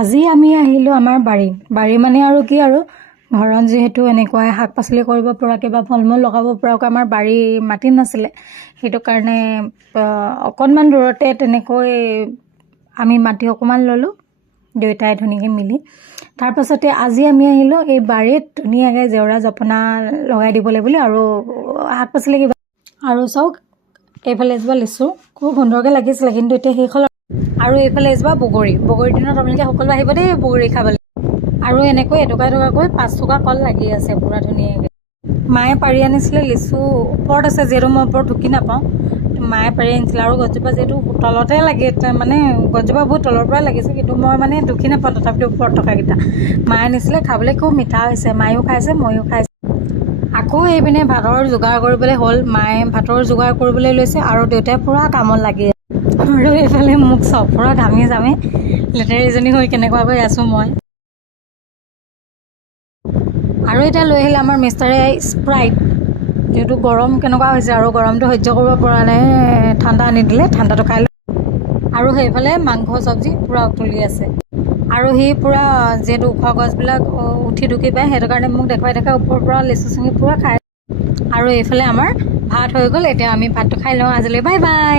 আজি আমি আহিলোঁ আমাৰ বাৰী মানে আৰু কি আৰু ঘৰত যিহেতু এনেকুৱাই শাক পাচলি কৰিব পৰাকৈ বা ফল মূল লগাব পৰাকৈ আমাৰ বাৰী মাটি নাছিলে, সেইটো কাৰণে অকণমান দূৰতে তেনেকৈ আমি মাটি অকণমান ল'লোঁ দুয়োটাই ধুনীয়াকৈ মিলি। তাৰপাছতে আজি আমি আহিলোঁ এই বাৰীত ধুনীয়াকৈ জেওৰা জপনা লগাই দিবলৈ বুলি, আৰু শাক পাচলি কিবা আৰু চাওক এইফালে এজোপা লিচু খুব সুন্দৰকৈ লাগিছিলে, কিন্তু এতিয়া শেষ হ'ল। আৰু এইফালে এজোপা বগৰীৰ দিনত আপোনালোকে সকলো আহিব দেই বগৰী খাবলৈ। আৰু এনেকৈ এটুকাকৈ 5 টকা কল লাগি আছে পূৰা ধুনীয়াকৈ। মায়ে পাৰি আনিছিলে, লিচু ওপৰত আছে যিহেতু মই ওপৰত ঢুকি নাপাওঁ, মায়ে পাৰি আনিছিলে। আৰু গছজোপা যিহেতু তলতে লাগি মানে গছজোপা বহুত তলৰ পৰাই লাগিছে, কিন্তু মই মানে ঢুকি নাপাওঁ, তথাপিতো ওপৰত থকাকেইটা মায়ে আনিছিলে। খাবলৈ খুব মিঠা হৈছে, মায়েও খাইছে ময়ো খাইছোঁ। আকৌ এইপিনে ভাতৰ যোগাৰ কৰিবলৈ হ'ল, মায়ে ভাতৰ যোগাৰ কৰিবলৈ লৈছে আৰু দেউতাই পূৰা কামত লাগি আছে। আৰু এইফালে মোক চব পূৰা ঘামি জামি লেতেৰিজনী হৈ কেনেকুৱাকৈ আছোঁ মই। আৰু এতিয়া লৈ আহিলে আমাৰ মিষ্টাৰে স্প্ৰাইট, যিহেতু গৰম কেনেকুৱা হৈছে আৰু গৰমটো সহ্য কৰিব পৰা নাই, ঠাণ্ডা আনি দিলে, ঠাণ্ডাটো খাই লৈ। আৰু সেইফালে মাংস চব্জি পূৰা উতলি আছে। আৰু সি পূৰা যিহেতু ওখ গছবিলাক উঠি ঢুকি পায়, সেইটো কাৰণে মোক দেখুৱাই ওপৰৰ পৰা লিচু চিঙি পূৰা খায়। আৰু এইফালে আমাৰ ভাত হৈ গ'ল, এতিয়া আমি ভাতটো খাই লওঁ। আজিলৈ বাই বাই।